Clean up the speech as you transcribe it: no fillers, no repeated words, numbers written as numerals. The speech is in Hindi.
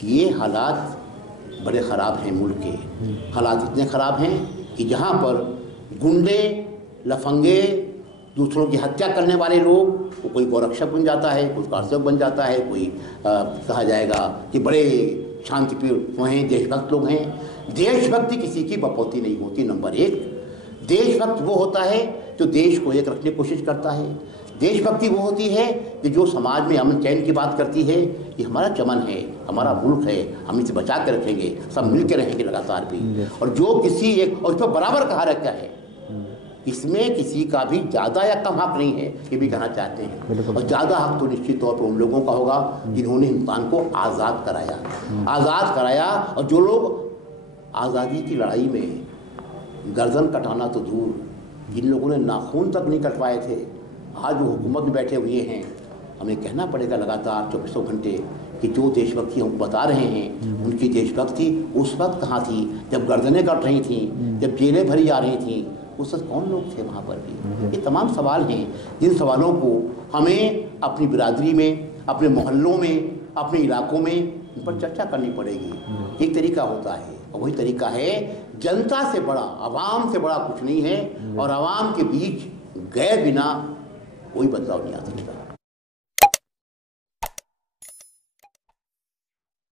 कि ये हालात बड़े ख़राब हैं, मुल्क के हालात इतने ख़राब हैं कि जहाँ पर गुंडे, लफंगे, दूसरों की हत्या करने वाले लोग, वो कोई गौरक्षक बन जाता है, कोई कारसेवक बन जाता है, कोई कहा जाएगा कि बड़े शांतिप्रिय हैं, देशभक्त लोग हैं। देशभक्ति किसी की बपौती नहीं होती। नंबर एक, देशभक्त वो होता है जो देश को एक रखने की कोशिश करता है। देशभक्ति वो होती है कि जो समाज में अमन चैन की बात करती है, ये हमारा चमन है, हमारा मुल्क है, हम इसे बचा के रखेंगे, सब मिल के रहेंगे लगातार भी। और जो किसी एक, और इस पर बराबर कहा रहता है, इसमें किसी का भी ज़्यादा या कम हक नहीं है, ये भी कहना चाहते हैं। और ज़्यादा हक तो निश्चित तौर पर उन लोगों का होगा जिन्होंने हिंदुस्तान को आज़ाद कराया, आज़ाद कराया। और जो लोग आज़ादी की लड़ाई में गर्दन कटाना तो दूर, जिन लोगों ने नाखून तक नहीं कटवाए थे, आज वो हुकूमत में बैठे हुए हैं। हमें कहना पड़ेगा लगातार 24 घंटे कि जो देशभक्ति हम बता रहे हैं, उनकी देशभक्ति उस वक्त कहाँ थी जब गर्दनें कट रही थीं, जब जेलें भरी आ रही थीं, उस वक्त कौन लोग थे वहाँ पर भी। ये तमाम सवाल हैं जिन सवालों को हमें अपनी बिरादरी में, अपने मोहल्लों में, अपने इलाकों में इन पर चर्चा करनी पड़ेगी। एक तरीका होता है, और वही तरीका है जनता से बड़ा, आवाम से बड़ा कुछ नहीं है। और आवाम के बीच गए बिना कोई बदलाव नहीं आ सकता।